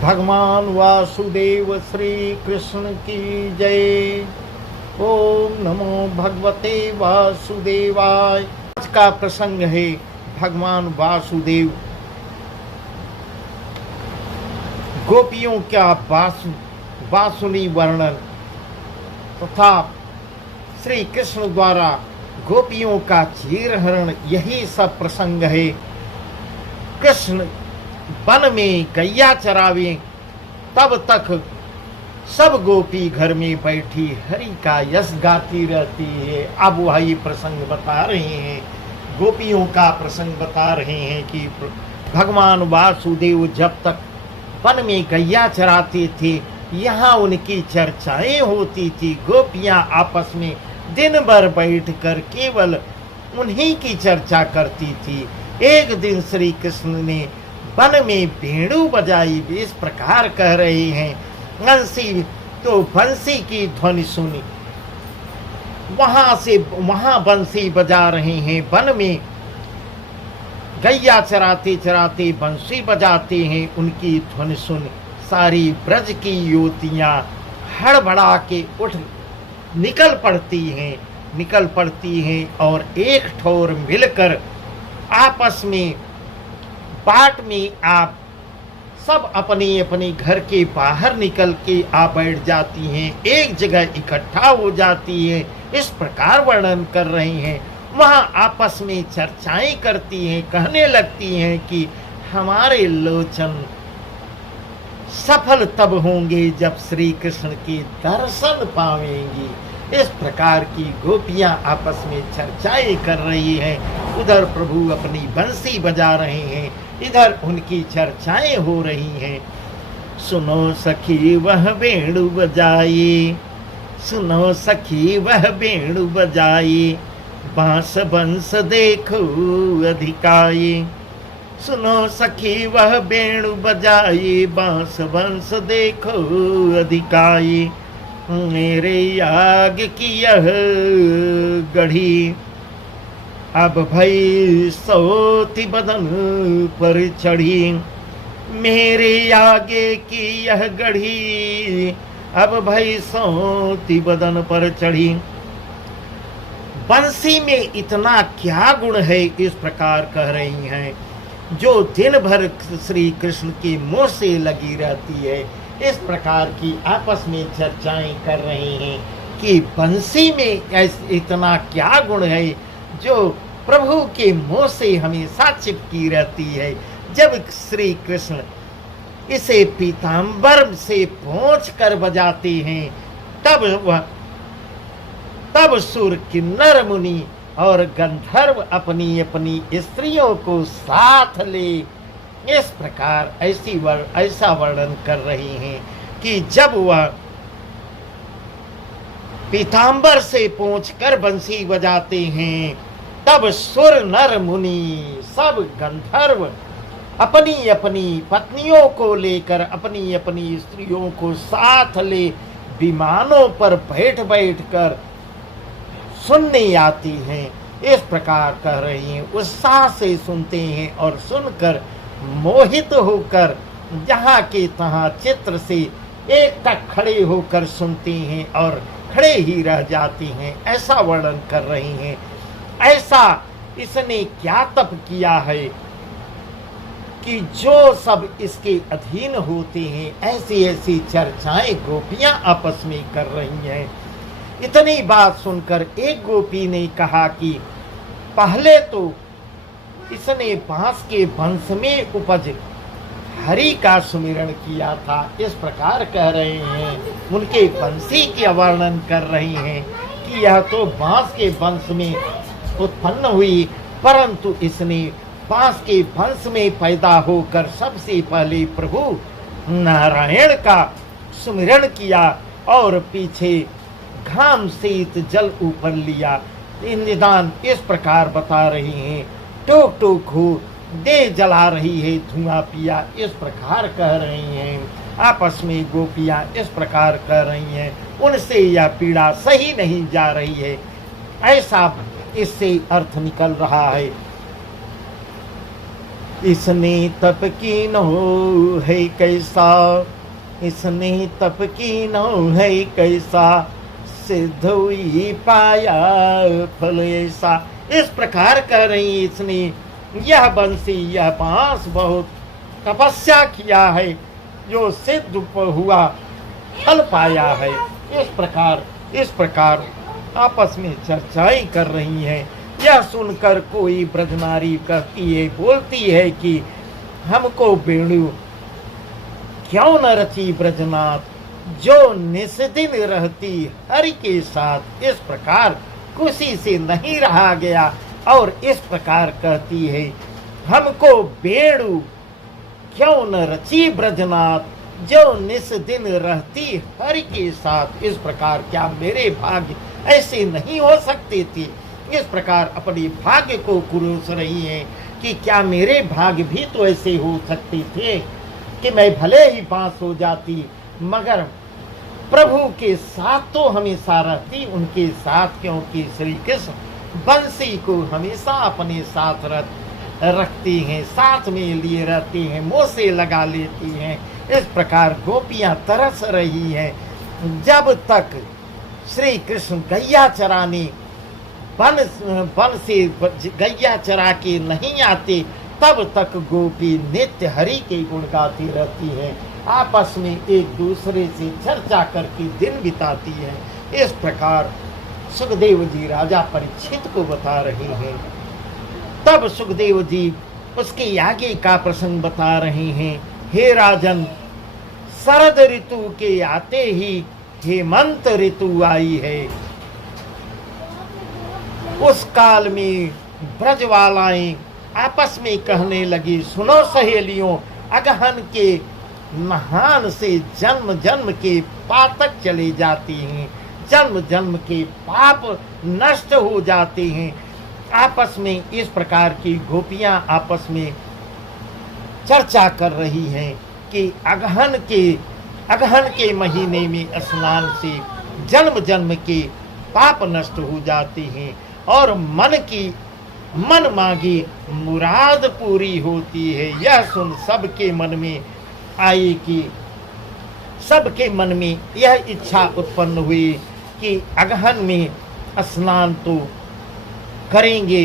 भगवान वासुदेव श्री कृष्ण की जय। ओम नमो भगवते वासुदेवाय। आज का प्रसंग है भगवान वासुदेव गोपियों का बांसुरी वर्णन तथा श्री कृष्ण द्वारा गोपियों का चीरहरण, यही सब प्रसंग है। कृष्ण वन में गैया चरावे, तब तक सब गोपी घर में बैठी हरि का यश गाती रहती है। अब वही प्रसंग बता रहे हैं, गोपियों का प्रसंग बता रहे हैं कि भगवान वासुदेव जब तक वन में गैया चराते थे, यहाँ उनकी चर्चाएं होती थी। गोपियां आपस में दिन भर बैठकर केवल उन्हीं की चर्चा करती थी। एक दिन श्री कृष्ण ने वन में भेड़ू बजाई। इस प्रकार कह रहे हैं, बंसी तो बंसी की ध्वनि सुनी, वहां बंसी बजा रहे हैं। वन में गैया चराते चराते बंसी बजाते हैं, उनकी ध्वनि सुन सारी ब्रज की युवतियां हड़बड़ा के उठ निकल पड़ती हैं और एक ठोर मिलकर आपस में बाट में आप सब अपने अपने घर के बाहर निकल के आ बैठ जाती हैं, एक जगह इकट्ठा हो जाती हैं। इस प्रकार वर्णन कर रहे हैं। वहां आपस में चर्चाएं करती हैं, कहने लगती हैं कि हमारे लोचन सफल तब होंगे जब श्री कृष्ण के दर्शन पावेंगी। इस प्रकार की गोपियां आपस में चर्चाएं कर रही हैं। उधर प्रभु अपनी बंसी बजा रहे हैं, इधर उनकी चर्चाएं हो रही हैं। सुनो सखी वह वेणु बजाए, सुनो सखी वह वेणु बजाए, बांस बंस देखो अधिकाए। सुनो सखी वह वेणु बजाए, बांस बंस देखो अधिकाए। मेरे आग की यह गढ़ी, अब भई सोती बदन पर चढ़ी। मेरे आगे की यह गढ़ी, अब भई सोती बदन पर चढ़ी। बंसी में इतना क्या गुण है, इस प्रकार कह रही हैं, जो दिन भर श्री कृष्ण के मुंह से लगी रहती है। इस प्रकार की आपस में चर्चाएं कर रहे हैं कि बंसी में इतना क्या गुण है जो प्रभु के मुंह से हमेशा चिपकी रहती है। जब श्री कृष्ण इसे पीतांबर से पोंछ कर बजाते हैं, तब सुर किन्नर मुनि और गंधर्व अपनी अपनी स्त्रियों को साथ ले इस प्रकार ऐसा वर्णन कर रही हैं कि जब वह पीतांबर से पोंछकर बंसी बजाते हैं, तब सुर नर मुनि सब गंधर्व अपनी अपनी पत्नियों को लेकर, अपनी अपनी स्त्रियों को साथ ले विमानों पर बैठ कर सुनने आती हैं। इस प्रकार कह रही हैं, उत्साह से सुनते हैं और सुनकर मोहित होकर जहाँ के तहाँ चित्र से एक तक खड़े होकर सुनते हैं और खड़े ही रह जाते हैं। ऐसा वर्णन कर रही हैं। ऐसा इसने क्या तप किया है कि जो सब इसके अधीन होते हैं, ऐसी ऐसी चर्चाएं गोपियां आपस में कर रही हैं। इतनी बात सुनकर एक गोपी ने कहा कि पहले तो इसने बांस के वंश में उपज हरि का सुमिरन किया था। इस प्रकार कह रहे हैं, उनके बंसी का वर्णन कर रही हैं कि यह तो बांस के वंश में उत्पन्न हुई, परंतु इसने बांस के वंश में पैदा होकर सबसे पहले प्रभु नारायण का सुमिरन किया और पीछे घाम शीत जल ऊपर लिया। निदान इस प्रकार बता रही हैं। टोक टोक हो दे जला रही है, धुआं पिया। इस प्रकार कह रही हैं। आपस में गोपियां इस प्रकार कह रही हैं, उनसे यह पीड़ा सही नहीं जा रही है। ऐसा इससे अर्थ निकल रहा है। इसने तप कीनो है कैसा, इसने तप कीनो है कैसा, सिद्ध हुई पाया फल ऐसा। इस प्रकार कह रही इसने यह बंसी यह बांस बहुत तपस्या किया है, जो सिद्ध हुआ फल पाया है। इस प्रकार आपस में चर्चाएं कर रही हैं। यह सुनकर कोई ब्रजनारी कहती है, बोलती है कि हमको वेणु क्यों न रची ब्रजनाथ, जो निस्दिन रहती हरि के साथ। इस प्रकार खुशी से नहीं रहा गया और इस प्रकार कहती है, हमको वेणु क्यों न रची ब्रजनाथ, जो निस दिन रहती हरि के साथ। इस प्रकार क्या मेरे भाग्य ऐसे नहीं हो सकते थे? इस प्रकार अपने भाग्य को कुरूस रही हैं कि क्या मेरे भाग्य भी तो ऐसे हो सकते थे कि मैं भले ही बांस हो जाती, मगर प्रभु के साथ तो हमेशा रहती उनके साथ, क्योंकि श्री कृष्ण बंसी को हमेशा अपने साथ रखती हैं, साथ में लिए रहती हैं, मुँह से लगा लेती हैं। इस प्रकार गोपियां तरस रही हैं। जब तक श्री कृष्ण गैया चराने वन से गैया चरा के नहीं आते, तब तक गोपी नित्य हरि के गुण गाती रहती है, आपस में एक दूसरे से चर्चा करके दिन बिताती है। इस प्रकार सुखदेव जी राजा परीक्षित को बता रहे हैं। तब सुखदेव जी उसके आगे का प्रसंग बता रहे हैं। हे राजन, शरद ऋतु के आते ही हेमंत ऋतु आई है। उस काल में ब्रजवालाएं आपस में कहने लगी, सुनो सहेलियों, अगहन के नहान से जन्म जन्म के पातक चले जाते हैं, जन्म जन्म के पाप नष्ट हो जाते हैं। आपस में इस प्रकार की गोपियां आपस में चर्चा कर रही हैं कि अगहन के महीने में स्नान से जन्म जन्म के पाप नष्ट हो जाते हैं और मन मांगी मुराद पूरी होती है। यह सुन सबके मन में आई कि सबके मन में यह इच्छा उत्पन्न हुई कि अगहन में स्नान तो करेंगे।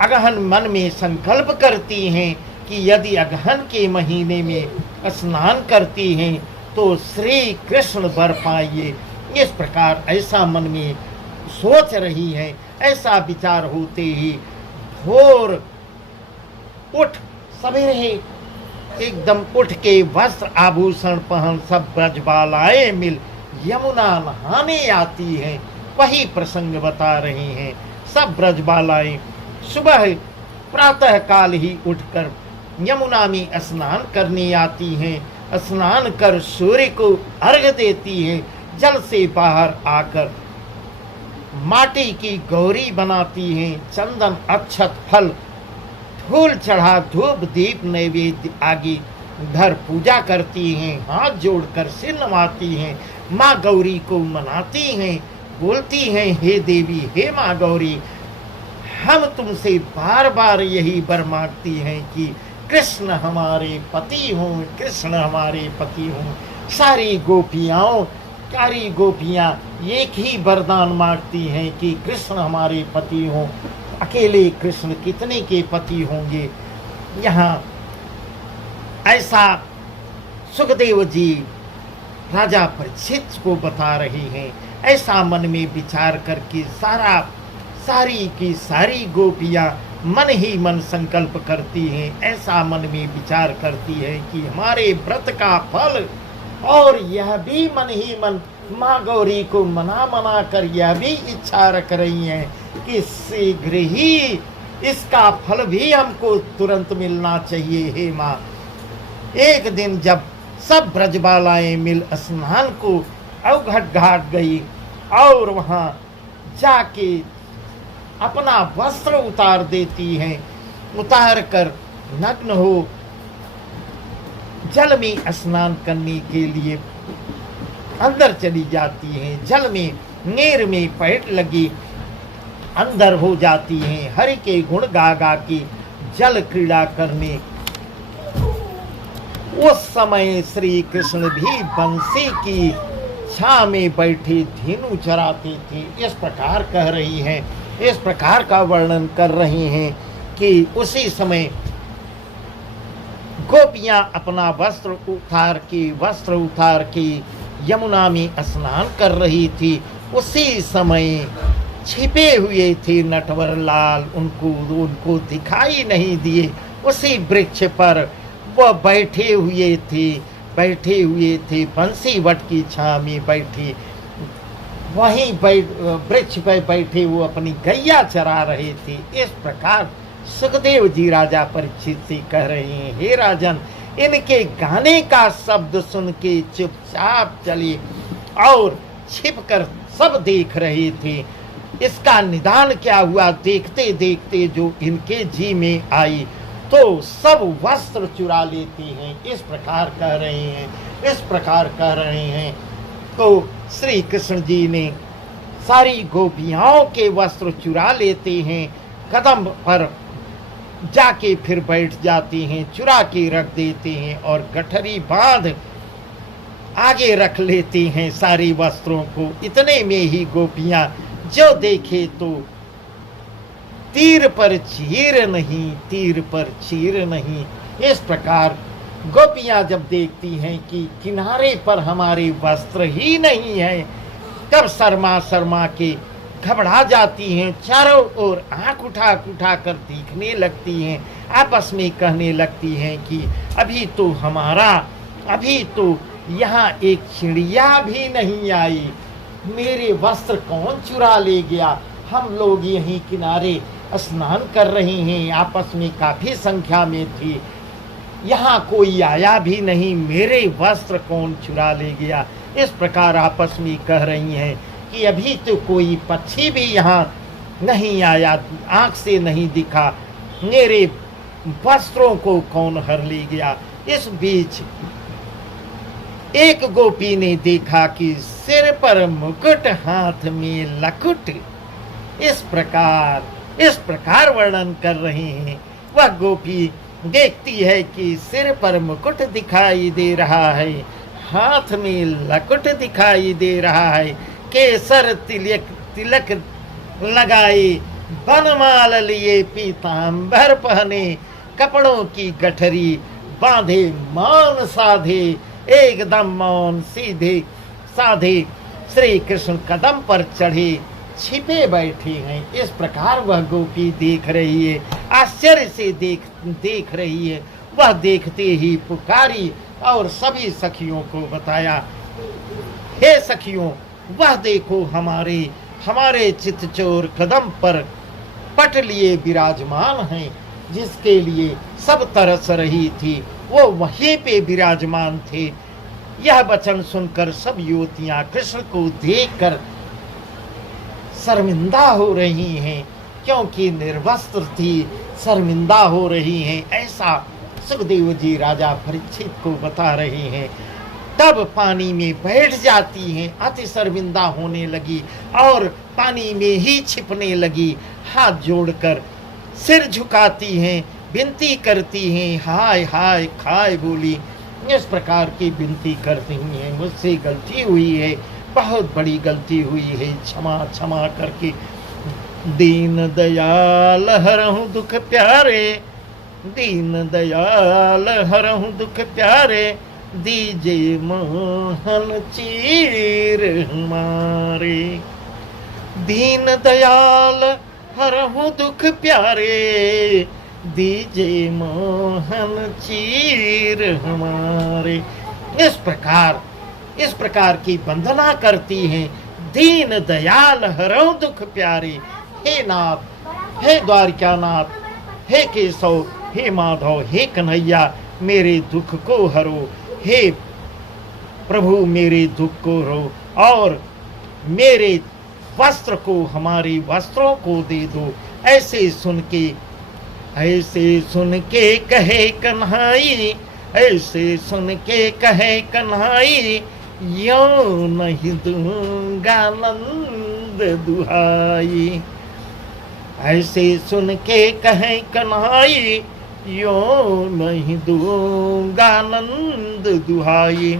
अगहन मन में संकल्प करती हैं कि यदि अगहन के महीने में स्नान करती हैं तो श्री कृष्ण वर पाइए। इस प्रकार ऐसा मन में सोच रही है। ऐसा विचार होते ही भोर उठ सवेरे एकदम उठ के वस्त्र आभूषण पहन सब ब्रजबालाएं मिल यमुना नहाने आती हैं। वही प्रसंग बता रहे हैं। सब ब्रजबालाएं सुबह प्रातः काल ही उठकर यमुना में स्नान करने आती हैं। स्नान कर सूर्य को अर्घ देती हैं। जल से बाहर आकर माटी की गौरी बनाती हैं। चंदन अक्षत फल फूल चढ़ा धूप दीप नैवेद्य आगे धर पूजा करती हैं। हाथ जोड़कर सिर नवाती हैं। माँ गौरी को मनाती हैं, बोलती हैं, हे देवी, हे माँ गौरी, हम तुमसे बार बार यही वर मांगती हैं कि कृष्ण हमारे पति हों, कृष्ण हमारे पति हों। सारी गोपियां एक ही वरदान मांगती हैं कि कृष्ण हमारे पति हों। अकेले कृष्ण कितने के पति होंगे। यहाँ ऐसा सुखदेव जी राजा परीक्षित को बता रहे हैं। ऐसा मन में विचार करके सारी की सारी गोपियां मन ही मन संकल्प करती हैं। ऐसा मन में विचार करती है कि हमारे व्रत का फल, और यह भी मन ही मन माँ गौरी को मना कर यह भी इच्छा रख रही हैं कि शीघ्र ही इसका फल भी हमको तुरंत मिलना चाहिए। हे माँ, एक दिन जब सब ब्रजबालाएं मिल स्नान को अवघट घाट गई और वहां जाके अपना वस्त्र उतार देती हैं। उतार कर नग्न हो जल में स्नान करने के लिए अंदर चली जाती हैं। जल में नीर में पैर लगी अंदर हो जाती हैं। हरि के गुण गा गा के जल क्रीड़ा करने उस समय श्री कृष्ण भी बंसी की छां में बैठे धेनु चराते थे। इस प्रकार कह रही हैं, इस प्रकार का वर्णन कर रही हैं कि उसी समय गोपियां अपना वस्त्र उतार के यमुना में स्नान कर रही थी। उसी समय छिपे हुए थे नटवर लाल, उनको दिखाई नहीं दिए। उसी वृक्ष पर वह बैठे हुए थे बंसी वट की छां में बैठे, वहीं वृक्ष पर बैठे वो अपनी गैया चरा रहे थे। इस प्रकार सुखदेव जी राजा परीक्षित से कह रहे हैं, हे राजन, इनके गाने का शब्द सुन के चुपचाप चले और छिपकर सब देख रहे थे। इसका निदान क्या हुआ, देखते देखते जो इनके जी में आई तो सब वस्त्र चुरा लेते हैं। इस प्रकार कह रहे हैं। तो श्री कृष्ण जी ने सारी गोपियाओं के वस्त्र चुरा लेते हैं, कदम पर जाके फिर बैठ जाते हैं, चुरा के रख देते हैं और गठरी बांध आगे रख लेते हैं सारे वस्त्रों को। इतने में ही गोपियां जो देखे तो तीर पर चीर नहीं। इस प्रकार गोपियां जब देखती हैं कि किनारे पर हमारे वस्त्र ही नहीं है, तब शर्मा के घबरा जाती हैं, चारों ओर आंख उठा कर देखने लगती हैं, आपस में कहने लगती हैं कि अभी तो यहाँ एक चिड़िया भी नहीं आई, मेरे वस्त्र कौन चुरा ले गया। हम लोग यहीं किनारे स्नान कर रहे हैं, आपस में काफी संख्या में थी, यहाँ कोई आया भी नहीं, मेरे वस्त्र कौन चुरा ले गया। इस प्रकार आपस में कह रही हैं कि अभी तो कोई पक्षी भी यहाँ नहीं आया, आंख से नहीं दिखा, मेरे वस्त्रों को कौन हर ले गया। इस बीच एक गोपी ने देखा कि सिर पर मुकुट, हाथ में लकुट। इस प्रकार वर्णन कर रहे हैं। वह गोपी देखती है कि सिर पर मुकुट दिखाई दे रहा है, हाथ में लकुट दिखाई दे रहा है, केसर तिलक लगाए, बनमाल लिए, पीतांबर पहने, कपड़ों की गठरी बांधे, मौन साधे, एकदम मौन सीधे साधे श्री कृष्ण कदम पर चढ़े छिपे बैठे हैं। इस प्रकार वह गोपी देख रही है, आश्चर्य से देख रही है। वह देखते ही पुकारी और सभी सखियों को बताया, हे सखियों, वह देखो हमारे चितचोर कदम पर पट लिए विराजमान हैं, जिसके लिए सब तरस रही थी, वो वहीं पे विराजमान थे। यह वचन सुनकर सब युवतियां कृष्ण को देखकर शर्मिंदा हो रही हैं, क्योंकि निर्वस्त्र थी, शर्मिंदा हो रही हैं। ऐसा सुखदेव जी राजा परीक्षित को बता रहे हैं। तब पानी में बैठ जाती हैं, अति शर्मिंदा होने लगी और पानी में ही छिपने लगी, हाथ जोड़कर सिर झुकाती हैं, विनती करती हैं, हाय हाय खाए बोली। इस प्रकार की विनती करती हैं, मुझसे गलती हुई है, बहुत बड़ी गलती हुई है, क्षमा करके। दीन दयाल हरहु दुख प्यारे, दीन दयाल हरहु दुख प्यारे, दीजे मोहन चीर हमारे। दीन दयाल हरहु दुख प्यारे, दीजे मोहन चीर हमारे। इस प्रकार की वंदना करती हैं। दीन दयाल हरहु दुख प्यारे, हे नाथ, हे द्वारिकानाथ, हे केशव, हे माधव, हे कन्हैया, मेरे दुख को हरो, हे प्रभु मेरे दुख को हरो और मेरे वस्त्र को, हमारे वस्त्रों को दे दो। ऐसे सुन के कहे कन्हाई, ऐसे सुन के कहे कन्हाई, यो नहीं दूंगा नंद दुहाई। ऐसे सुन के कहे कन्हाई, यो नहीं दूंगा नंद दुहाई।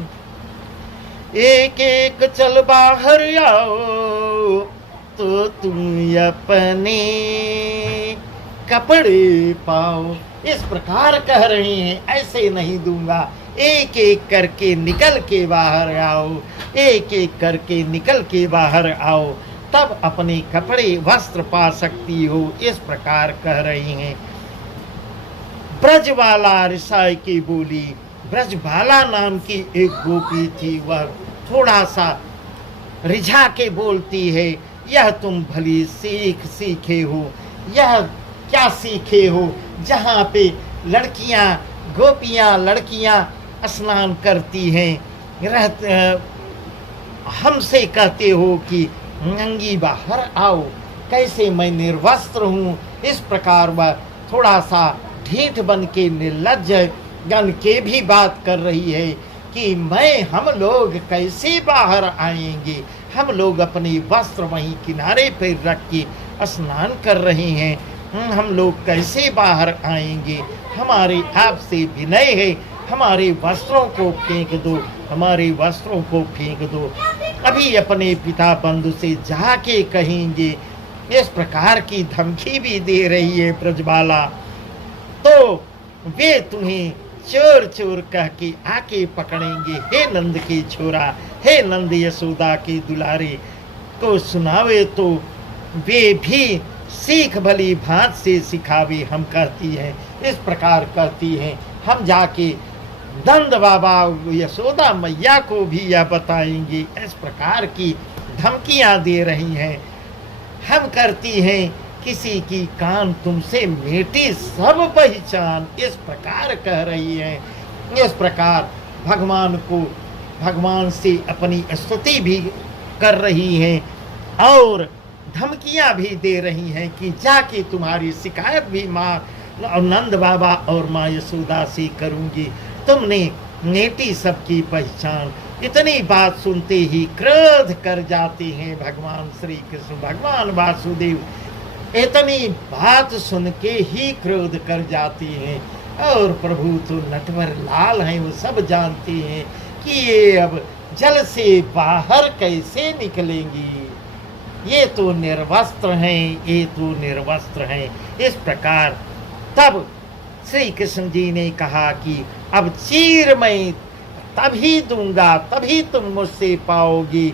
एक एक चल बाहर आओ तो तुम अपने कपड़े पाओ। इस प्रकार कह रहे हैं, ऐसे नहीं दूंगा, एक एक करके निकल के बाहर आओ, एक एक करके निकल के बाहर आओ, तब अपने कपड़े वस्त्र पा सकती हो। इस प्रकार कह रही हैं। ब्रजबाला रिसाई की बोली। ब्रजबाला नाम की एक गोपी थी, वह थोड़ा सा रिझा के बोलती है, यह तुम भली सीख सीखे हो, यह क्या सीखे हो, जहाँ पे लड़कियाँ गोपियाँ लड़कियाँ स्नान करती हैं, हमसे कहते हो कि नंगी बाहर आओ, कैसे मैं निर्वस्त्र हूँ। इस प्रकार वह थोड़ा सा ढीठ बन के निर्लज्ज गन के भी बात कर रही है कि हम लोग कैसे बाहर आएंगे, हम लोग अपने वस्त्र वहीं किनारे पर रख के स्नान कर रहे हैं, हम लोग कैसे बाहर आएंगे। हमारे आपसे विनय है, हमारे वस्त्रों को फेंक दो, हमारे वस्त्रों को फेंक दो, अभी अपने पिता बंधु से जाके कहेंगे। इस प्रकार की धमकी भी दे रही है ब्रजबाला। तो वे तुम्हें चोर चोर कह के आके पकड़ेंगे। हे नंद के छोरा, हे नंद यशोदा के दुलारे को सुनावे तो वे भी सीख भली भांत से सिखावे, हम कहती हैं। इस प्रकार कहती हैं, हम जाके नंद बाबा यशोदा मैया को भी यह बताएंगे। इस प्रकार की धमकियां दे रही हैं। हम करती हैं किसी की कान तुमसे मेटी सब पहचान, इस प्रकार कह रही है। इस प्रकार भगवान से अपनी स्तुति भी कर रही हैं और धमकियां भी दे रही हैं कि जाके तुम्हारी शिकायत भी माँ नंद बाबा और माँ यशोदा से करूंगी, तुमने नेटी सबकी पहचान। इतनी बात सुनते ही क्रोध कर जाते हैं भगवान श्री कृष्ण, भगवान वासुदेव इतनी बात सुन के ही क्रोध कर जाती हैं। और प्रभु तो नटवर लाल हैं, वो सब जानते हैं कि ये अब जल से बाहर कैसे निकलेंगी, ये तो निर्वस्त्र हैं, ये तो निर्वस्त्र हैं। इस प्रकार तब श्री कृष्ण जी ने कहा कि अब चीर मैं तभी दूंगा, तभी तुम मुझसे पाओगी,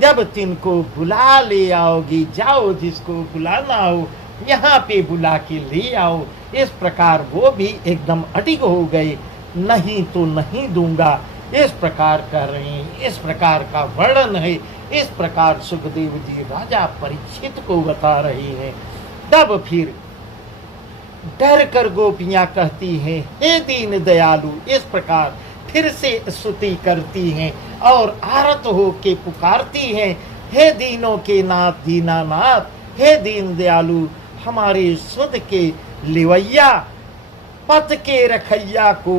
जब तिनको बुला ले आओगी। जाओ, जिसको बुलाना हो यहाँ पे बुला के ले आओ। इस प्रकार वो भी एकदम अडिग हो गए, नहीं तो नहीं दूंगा, इस प्रकार कह रहे हैं। इस प्रकार का वर्णन है। इस प्रकार सुखदेव जी राजा परीक्षित को बता रहे हैं। तब फिर डर कर गोपियां कहती हैं, हे दीन दयालु। इस प्रकार फिर से स्तुति करती हैं और आरत हो के पुकारती हैं, हे दीनों के नाथ दीनानाथ, हे दीन दयालु, हमारे सुध के लिवैया, पथ के रखैया को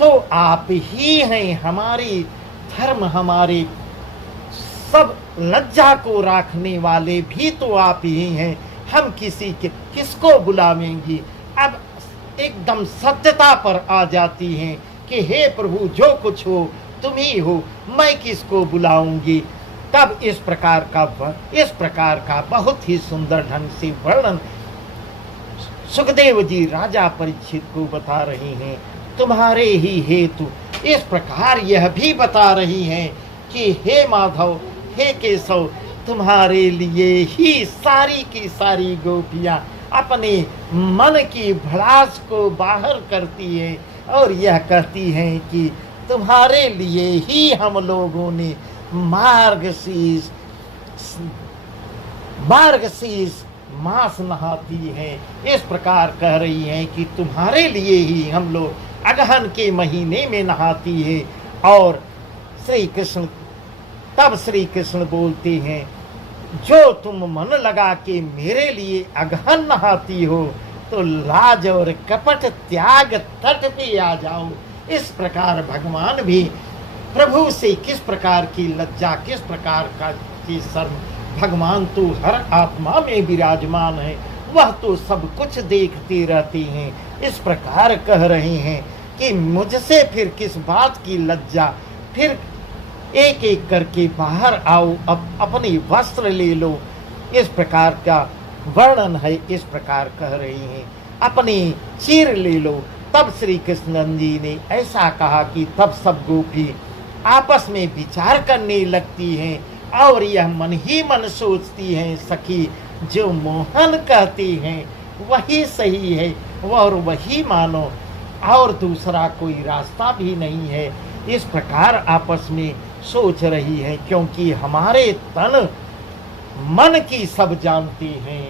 तो आप ही हैं। हमारी धर्म, हमारे सब लज्जा को रखने वाले भी तो आप ही हैं। हम किसको बुलावेंगी। अब एकदम सत्यता पर आ जाती हैं कि हे प्रभु, जो कुछ हो तुम ही हो, मैं किसको बुलाऊंगी। तब इस प्रकार का बहुत ही सुंदर ढंग से वर्णन सुखदेव जी राजा परीक्षित को बता रहे हैं। तुम्हारे ही हेतु इस प्रकार यह भी बता रही हैं कि हे माधव, हे केशव, तुम्हारे लिए ही सारी की सारी गोपियां अपने मन की भड़ास को बाहर करती है और यह कहती हैं कि तुम्हारे लिए ही हम लोगों ने मार्गशीर्ष मास नहाती है। इस प्रकार कह रही हैं कि तुम्हारे लिए ही हम लोग अगहन के महीने में नहाती है। और तब श्री कृष्ण बोलते हैं, जो तुम मन लगा के मेरे लिए अगहन नहाती हो तो लाज और कपट त्याग तट पे आ जाओ। इस प्रकार भगवान भी प्रभु से किस प्रकार की लज्जा, किस प्रकार का की शर्म। भगवान तो हर आत्मा में विराजमान है, वह तो सब कुछ देखते रहते हैं। इस प्रकार कह रहे हैं कि मुझसे फिर किस बात की लज्जा, फिर एक एक करके बाहर आओ, अपने वस्त्र ले लो। इस प्रकार का वर्णन है। इस प्रकार कह रहे हैं अपनी चीर ले लो। तब श्री कृष्ण जी ने ऐसा कहा कि तब सब गोपी आपस में विचार करने लगती हैं और यह मन ही मन सोचती हैं, सखी जो मोहन कहती हैं वही सही है और वही मानो, और दूसरा कोई रास्ता भी नहीं है। इस प्रकार आपस में सोच रही है, क्योंकि हमारे तन मन की सब जानती हैं।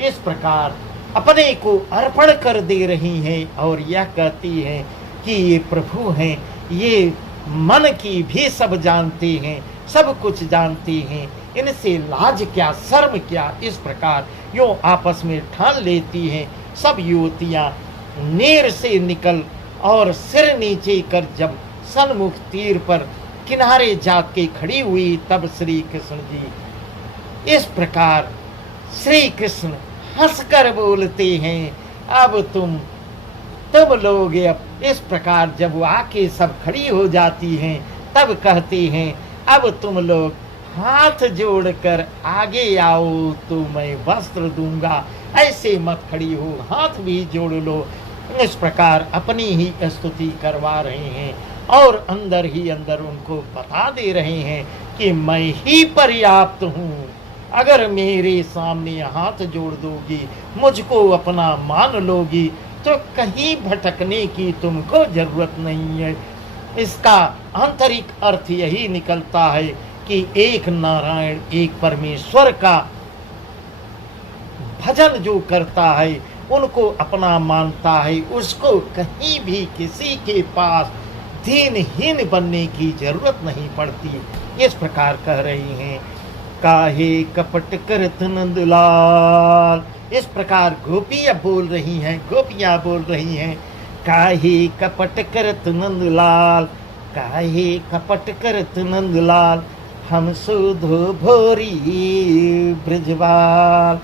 इस प्रकार अपने को अर्पण कर दे रही हैं और यह कहती हैं कि ये प्रभु हैं, ये मन की भी सब जानते हैं, सब कुछ जानते हैं, इनसे लाज क्या, शर्म क्या। इस प्रकार यूं आपस में ठान लेती हैं। सब युवतियां नीर से निकल और सिर नीचे कर जब सन्मुख तीर पर किनारे जाके खड़ी हुई, तब श्री कृष्ण जी इस प्रकार श्री कृष्ण हंसकर बोलते हैं, अब तुम लोग अब इस प्रकार जब वो आके सब खड़ी हो जाती हैं, तब कहते हैं अब तुम लोग हाथ जोड़कर आगे आओ तो मैं वस्त्र दूंगा, ऐसे मत खड़ी हो, हाथ भी जोड़ लो। इस प्रकार अपनी ही स्तुति करवा रहे हैं और अंदर ही अंदर उनको बता दे रहे हैं कि मैं ही पर्याप्त हूँ। अगर मेरे सामने हाथ जोड़ दोगी, मुझको अपना मान लोगी, तो कहीं भटकने की तुमको जरूरत नहीं है। इसका आंतरिक अर्थ यही निकलता है कि एक नारायण, एक परमेश्वर का भजन जो करता है, उनको अपना मानता है, उसको कहीं भी किसी के पास दीनहीन बनने की जरूरत नहीं पड़ती। इस प्रकार कह रही हैं, काहे कपट करत नंदलाल। इस प्रकार गोपियां बोल रही हैं, गोपियां बोल रही हैं, काहे कपट करत नंदलाल, काहे कपट करत नंदलाल, हम सुधो भोरी ब्रजवाल।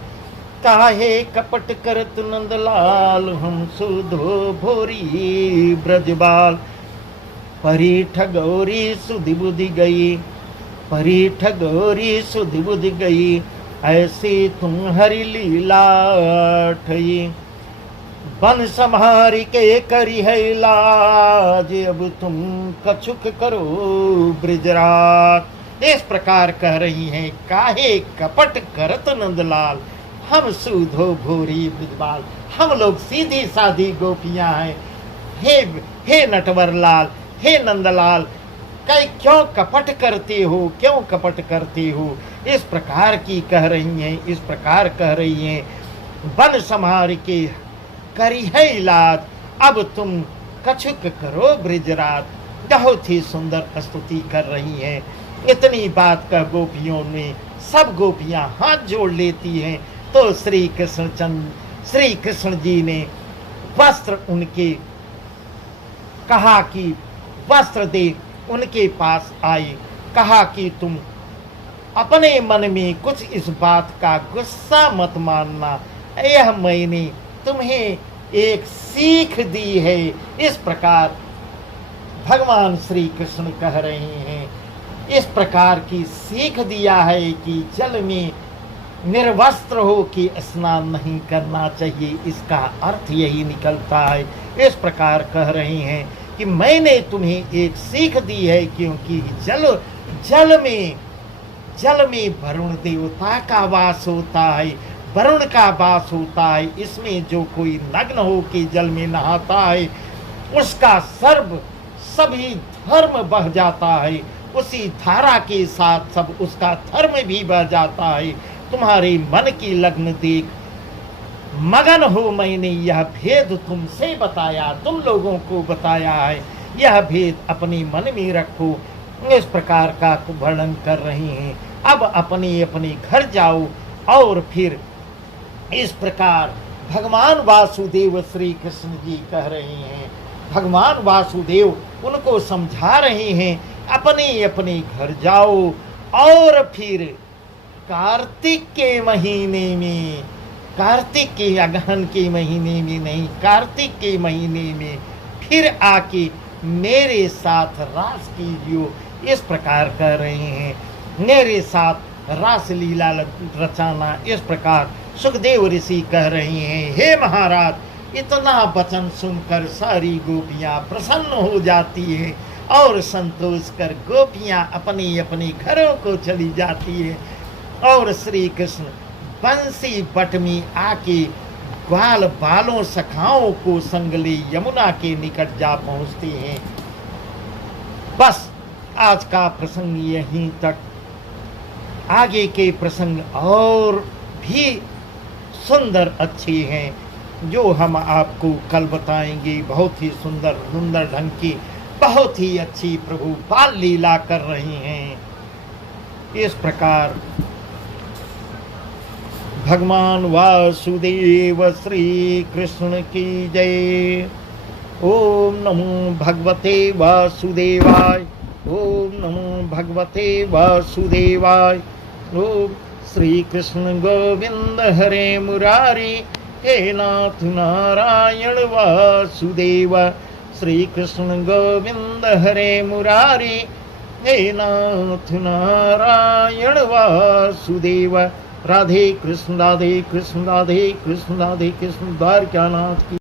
काहे कपट करत नंदलाल, हम सुधो भोरी ब्रजवाल। परी ठगोरी सुधि बुधि गई, परी ठगोरी सुधि बुधि गई, ऐसी तुम हरि लीला ठई। बन संहारी के करी है लाज, अब तुम कछुक करो ब्रजराज। इस प्रकार कह रही हैं, काहे कपट करत नंदलाल, हम सूधो भोरी ब्रजवाल। हम लोग सीधी साधी गोपियां हैं। हे नटवर लाल, हे नंदलाल, क्यों कपट करते हो, क्यों कपट करते हो। इस प्रकार की कह रही हैं, इस प्रकार कह रही हैं, बन संहार के करी है इलाज, अब तुम कछुक करो ब्रजराज। बहुत ही सुंदर स्तुति कर रही हैं। इतनी बात का गोपियों ने, सब गोपियां हाथ जोड़ लेती हैं। तो श्री कृष्ण जी ने वस्त्र उनके कहा कि वस्त्र दे, उनके पास आए, कहा कि तुम अपने मन में कुछ इस बात का गुस्सा मत मानना, यह मैंने तुम्हें एक सीख दी है। इस प्रकार भगवान श्री कृष्ण कह रहे हैं, इस प्रकार की सीख दिया है कि जल में निर्वस्त्र हो कि स्नान नहीं करना चाहिए। इसका अर्थ यही निकलता है। इस प्रकार कह रहे हैं कि मैंने तुम्हें एक सीख दी है, क्योंकि जल में वरुण देवता का वास होता है, वरुण का वास होता है। इसमें जो कोई नग्न हो के जल में नहाता है, उसका सभी धर्म बह जाता है, उसी धारा के साथ सब उसका धर्म भी बह जाता है। तुम्हारे मन की लगन देख मगन हो मैंने यह भेद तुमसे बताया, तुम लोगों को बताया है। यह भेद अपने मन में रखो। इस प्रकार का वर्णन कर रहे हैं। अब अपने अपने घर जाओ। और फिर इस प्रकार भगवान वासुदेव श्री कृष्ण जी कह रहे हैं, भगवान वासुदेव उनको समझा रहे हैं, अपने अपने घर जाओ। और फिर कार्तिक के महीने में, कार्तिक के अगहन के महीने में नहीं, कार्तिक के महीने में फिर आके मेरे साथ रास कीजियो, इस प्रकार कह रहे हैं। मेरे साथ रास लीला रचाना, इस प्रकार सुखदेव ऋषि कह रहे हैं। हे महाराज, इतना वचन सुनकर सारी गोपियां प्रसन्न हो जाती है और संतोष कर गोपियां अपने अपने घरों को चली जाती है और श्री कृष्ण बंसी पट में आके ग्वाल बालों सखाओं को संग ले यमुना के निकट जा पहुंचते हैं। बस आज का प्रसंग यहीं तक। आगे के प्रसंग और भी सुंदर अच्छे हैं जो हम आपको कल बताएंगे। बहुत ही सुंदर सुंदर ढंग की बहुत ही अच्छी प्रभु बाल लीला कर रहे हैं। इस प्रकार भगवान वासुदेव श्री कृष्ण की जय। ओम नमो भगवते वासुदेवाय। ओम नमो भगवते वासुदेवाय। ओम श्री कृष्ण गोविंद हरे मुरारी, हे नाथ नारायण वासुदेव। श्री कृष्ण गोविंद हरे मुरारी, हे नाथ नारायण वासुदेव। राधे कृष्ण राधे कृष्ण राधे कृष्ण राधे कृष्ण। द्वारकानाथ की